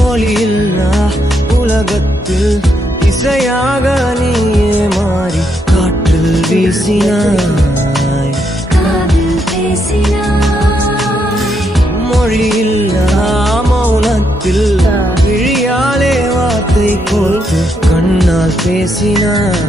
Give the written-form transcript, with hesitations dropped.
ஒளியில்லா உலகத்தில் இசையாக நீயே மாறி காற்றில் வீசினாய், மொழியில்லா மௌனத்தில் விழியாலே வார்த்தை கோர்த்து கண்ணால் பேசினாய்.